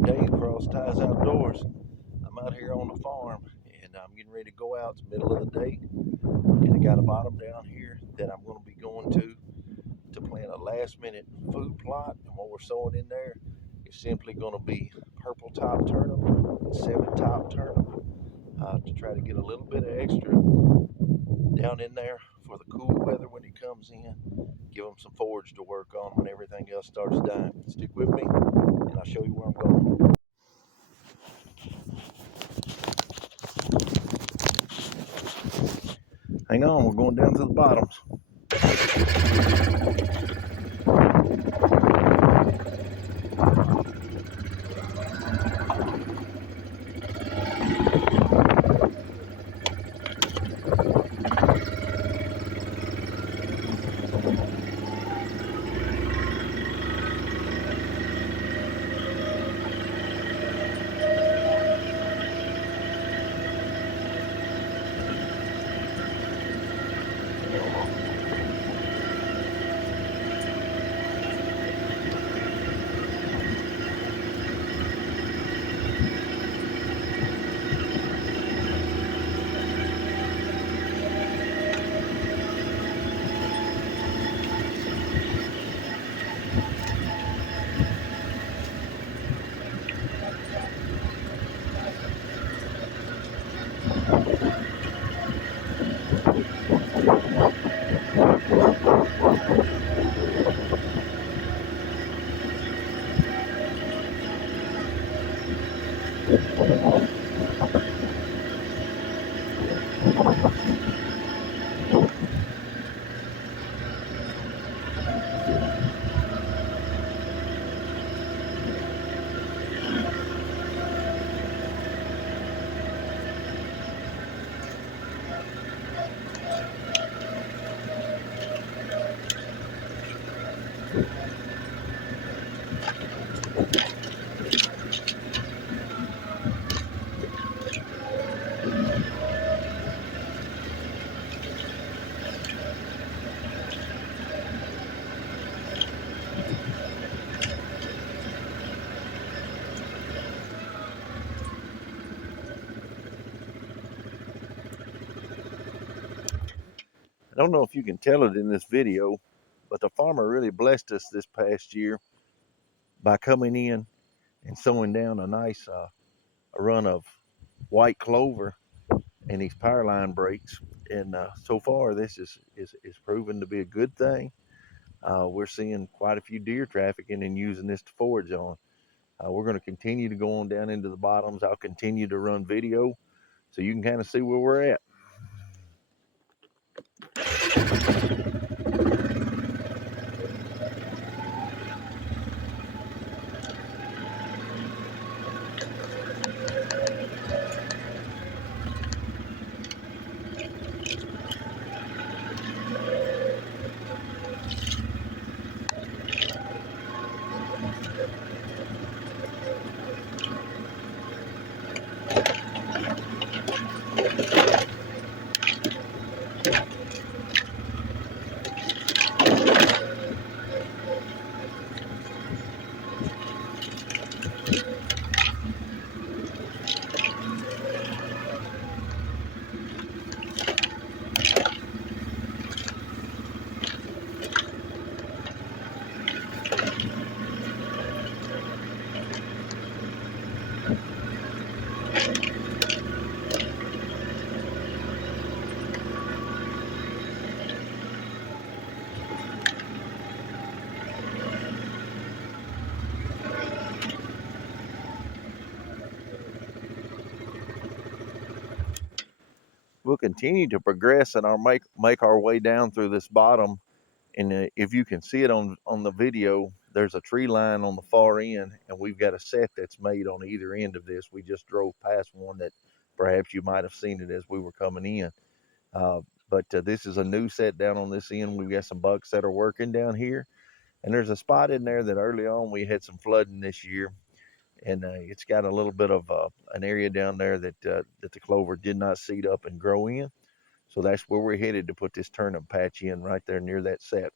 great day at Crossties Outdoors. I'm out here on the farm and I'm getting ready to go out. It's the middle of the day and I got a bottom down here that I'm going to be going to plant a last minute food plot. And what we're sowing in there is simply going to be purple top turnip and 7 top turnip to try to get a little bit of extra down in there for the cool weather when it comes in. Give them some forage to work on when everything else starts dying. Stick with me and I'll show you where I'm going. Hang on, we're going down to the bottoms. I don't know if you can tell it in this video, but the farmer really blessed us this past year by coming in and sowing down a nice a run of white clover and these power line breaks. And so far, this is proven to be a good thing. We're seeing quite a few deer trafficking and using this to forage on. We're going to continue to go on down into the bottoms. I'll continue to run video so you can kind of see where we're at. We'll continue to progress and make our way down through this bottom. And if you can see it on the video, there's a tree line on the far end, and we've got a set that's made on either end of this. We just drove past one that perhaps you might have seen it as we were coming in. But this is a new set down on this end. We've got some bucks that are working down here, and there's a spot in there that early on we had some flooding this year, and it's got a little bit of an area down there that the clover did not seed up and grow in. So that's where we're headed to put this turnip patch in, right there near that set.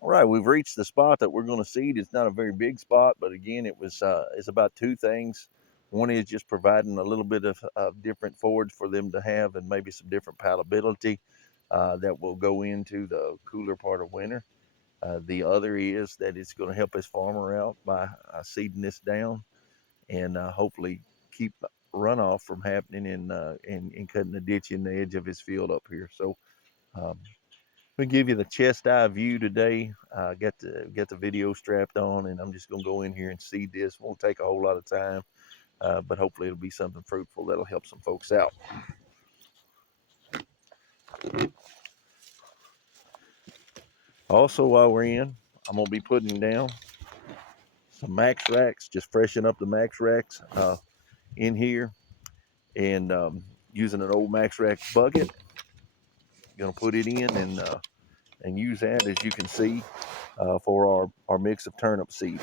All right, we've reached the spot that we're going to seed. It's not a very big spot, but again, it's about two things. One is just providing a little bit of different forage for them to have, and maybe some different palatability that will go into the cooler part of winter. The other is that it's going to help his farmer out by seeding this down, and hopefully keep runoff from happening and cutting the ditch in the edge of his field up here. So um, we give you the chest eye view today. Get the video strapped on, and I'm just gonna go in here and seed this. Won't take a whole lot of time, but hopefully it'll be something fruitful that'll help some folks out. Also, while we're in, I'm gonna be putting down some max racks, just freshen up the max racks in here, and using an old max rack bucket. Gonna put it in and use that, as you can see, for our mix of turnip seed.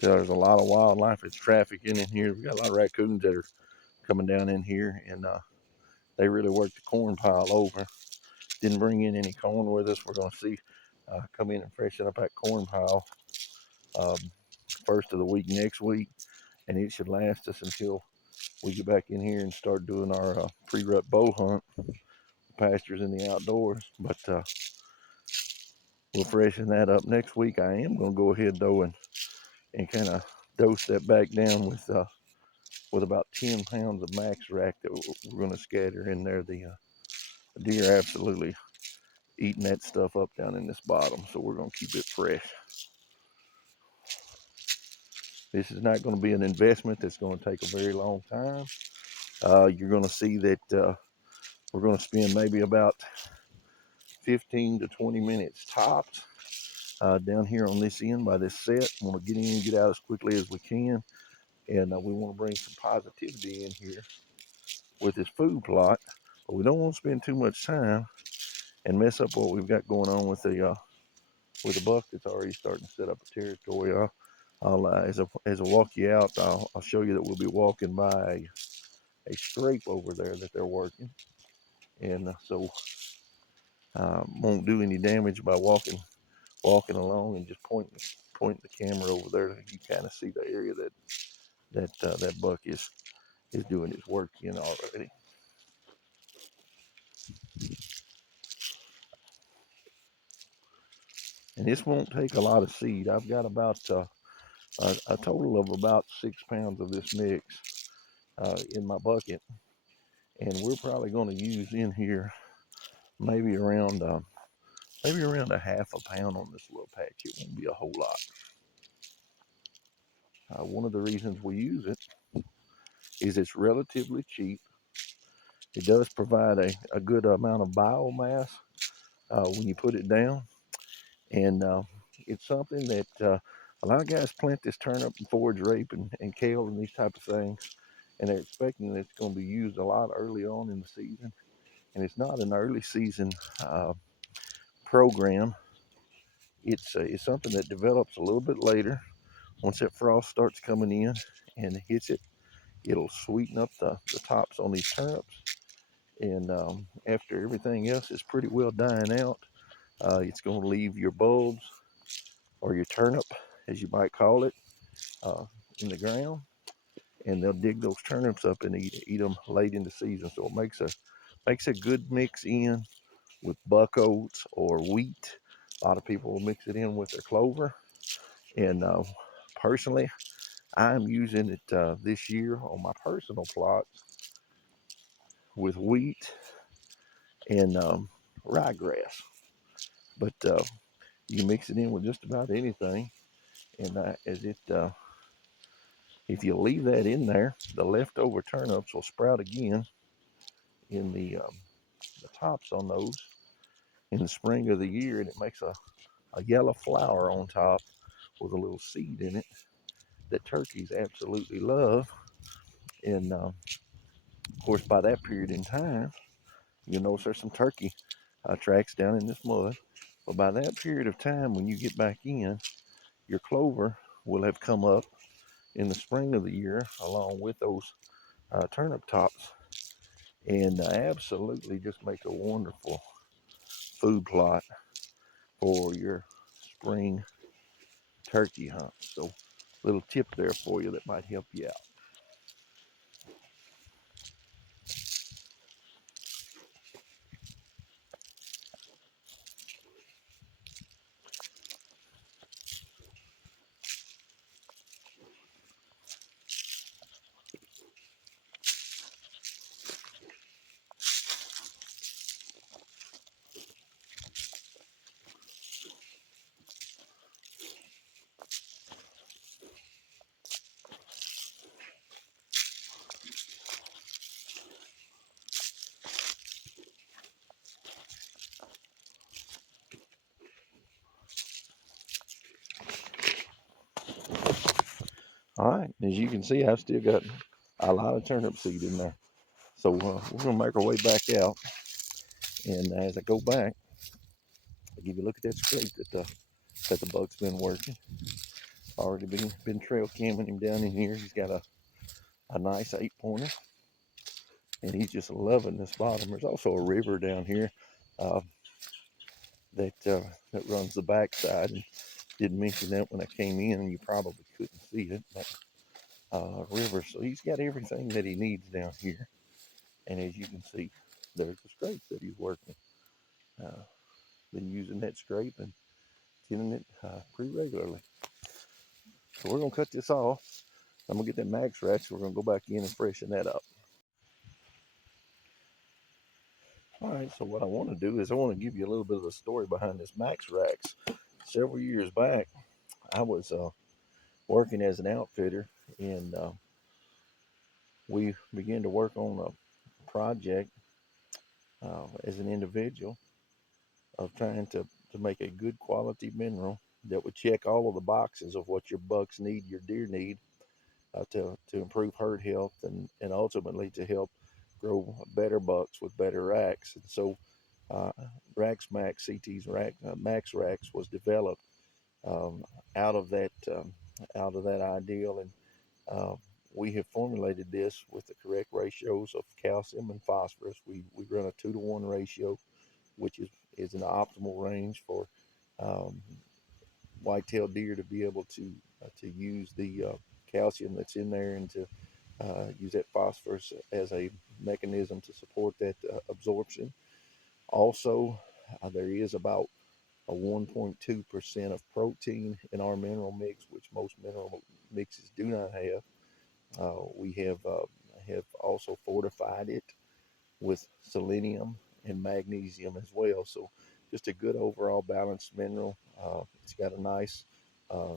So there's a lot of wildlife. It's trafficking in here. We got a lot of raccoons that are coming down in here, and they really worked the corn pile over. Didn't bring in any corn with us. We're going to see come in and freshen up that corn pile um, first of the week next week, and it should last us until we get back in here and start doing our pre-rut bow hunt, pastures in the outdoors. But we'll freshen that up next week. I am going to go ahead though and kind of dose that back down with about 10 pounds of max rack that we're going to scatter in there. The deer absolutely eating that stuff up down in this bottom, so we're going to keep it fresh. This is not going to be an investment that's going to take a very long time. You're going to see that we're going to spend maybe about 15 to 20 minutes tops down here on this end by this set. We want to get in and get out as quickly as we can, and we want to bring some positivity in here with this food plot, but we don't want to spend too much time and mess up what we've got going on with the buck that's already starting to set up a territory. As I walk you out, I'll show you that we'll be walking by a scrape over there that they're working, and so won't do any damage by walking along and just pointing the camera over there. You kind of see the area that buck is doing his work in already. And this won't take a lot of seed. I've got about a total of about 6 pounds of this mix in my bucket, and we're probably going to use in here maybe around a half a pound on this little patch. It won't be a whole lot. One of the reasons we use it is it's relatively cheap. It does provide a good amount of biomass when you put it down, and it's something that a lot of guys plant this turnip and forage rape and kale and these type of things, and they're expecting that it's going to be used a lot early on in the season, and it's not an early season program. It's something that develops a little bit later. Once that frost starts coming in and it hits it, it'll sweeten up the tops on these turnips. And after everything else is pretty well dying out, it's going to leave your bulbs or your turnip, as you might call it, uh, in the ground. And they'll dig those turnips up and eat them late in the season. So it makes a good mix in with buck oats or wheat. A lot of people will mix it in with their clover. And personally, I'm using it this year on my personal plots with wheat and ryegrass. But you mix it in with just about anything, and as it if you leave that in there, the leftover turnips will sprout again in the tops on those in the spring of the year, and it makes a yellow flower on top with a little seed in it that turkeys absolutely love. And of course, by that period in time, you'll notice there's some turkey tracks down in this mud. But by that period of time, when you get back in, your clover will have come up in the spring of the year along with those turnip tops, and absolutely just make a wonderful food plot for your spring turkey hunt. So, little tip there for you that might help you out. All right, as you can see, I've still got a lot of turnip seed in there. So we're gonna make our way back out, and as I go back, I'll give you a look at that scrape that the buck's been working. Already been trail camming him down in here. He's got a nice 8-pointer, and he's just loving this bottom. There's also a river down here uh, that runs the backside. And didn't mention that when I came in, and you probably couldn't see it. But river, so he's got everything that he needs down here. And as you can see, there's the scrape that he's working. Uh, been using that scrape and killing it pretty regularly. So we're gonna cut this off. I'm gonna get that max rack. So we're gonna go back in and freshen that up. All right, so what I want to do is I want to give you a little bit of the story behind this Max Racks. Several years back, I was working as an outfitter, and we began to work on a project as an individual of trying to make a good quality mineral that would check all of the boxes of what your bucks need, your deer need, to improve herd health and ultimately to help grow better bucks with better racks. And so uh, Rax Max CT's Max Racks was developed um, out of that ideal, and uh, we have formulated this with the correct ratios of calcium and phosphorus. We run a 2-to-1 ratio, which is an optimal range for um, white-tailed deer to be able to use the calcium that's in there and to use that phosphorus as a mechanism to support that absorption. Also, there is about a 1.2% of protein in our mineral mix, which most mineral mixes do not have. We have also fortified it with selenium and magnesium as well. So just a good overall balanced mineral. It's got a nice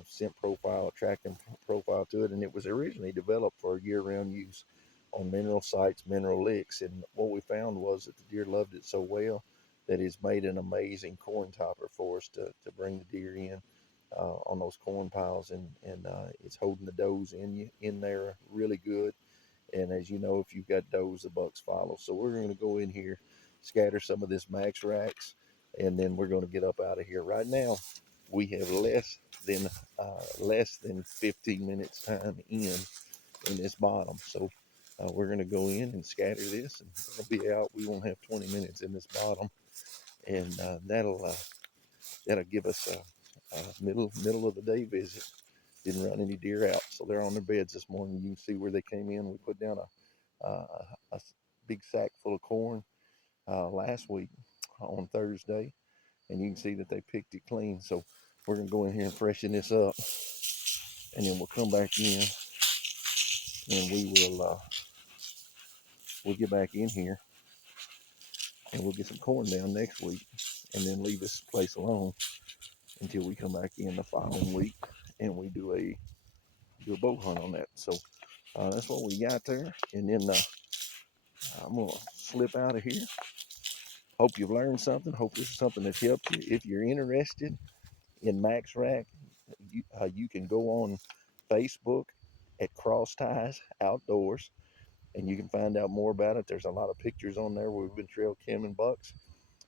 scent profile, attracting profile to it, and it was originally developed for year-round use on mineral sites, mineral licks. And what we found was that the deer loved it so well that it's made an amazing corn topper for us to bring the deer in on those corn piles, and it's holding the does in there really good. And as you know, if you've got does, the bucks follow. So we're going to go in here, scatter some of this Max Rax, and then we're going to get up out of here. Right now, we have than less than 15 minutes time in this bottom. So we're going to go in and scatter this, and we'll be out. We won't have 20 minutes in this bottom, and that'll give us a middle of the day visit. Didn't run any deer out, so they're on their beds this morning. You can see where they came in. We put down a big sack full of corn last week on Thursday, and you can see that they picked it clean. So we're gonna go in here and freshen this up, and then we'll come back in, and we'll get back in here, and we'll get some corn down next week, and then leave this place alone until we come back in the following week, and we do a bow hunt on that. So that's what we got there, and then I'm gonna slip out of here. Hope you've learned something. Hope this is something that's helped you. If you're interested in Max Rack, you can go on Facebook at Crossties Outdoors, and you can find out more about it. There's a lot of pictures on there where we've been trail camming bucks,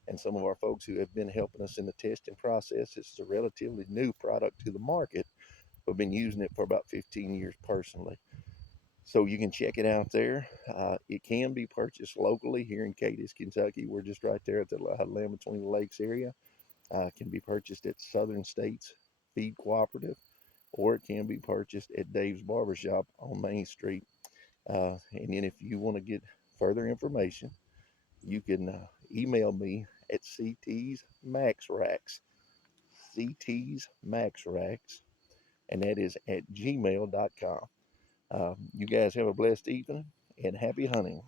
and some of our folks who have been helping us in the testing process. This is a relatively new product to the market. We've been using it for about 15 years personally. So you can check it out there. It can be purchased locally here in Cadiz, Kentucky. We're just right there at the Land Between the Lakes area. It can be purchased at Southern States Feed Cooperative, or it can be purchased at Dave's Barbershop on Main Street. And then if you want to get further information, you can email me at ctsmaxrax, and that is at gmail.com. You guys have a blessed evening and happy hunting.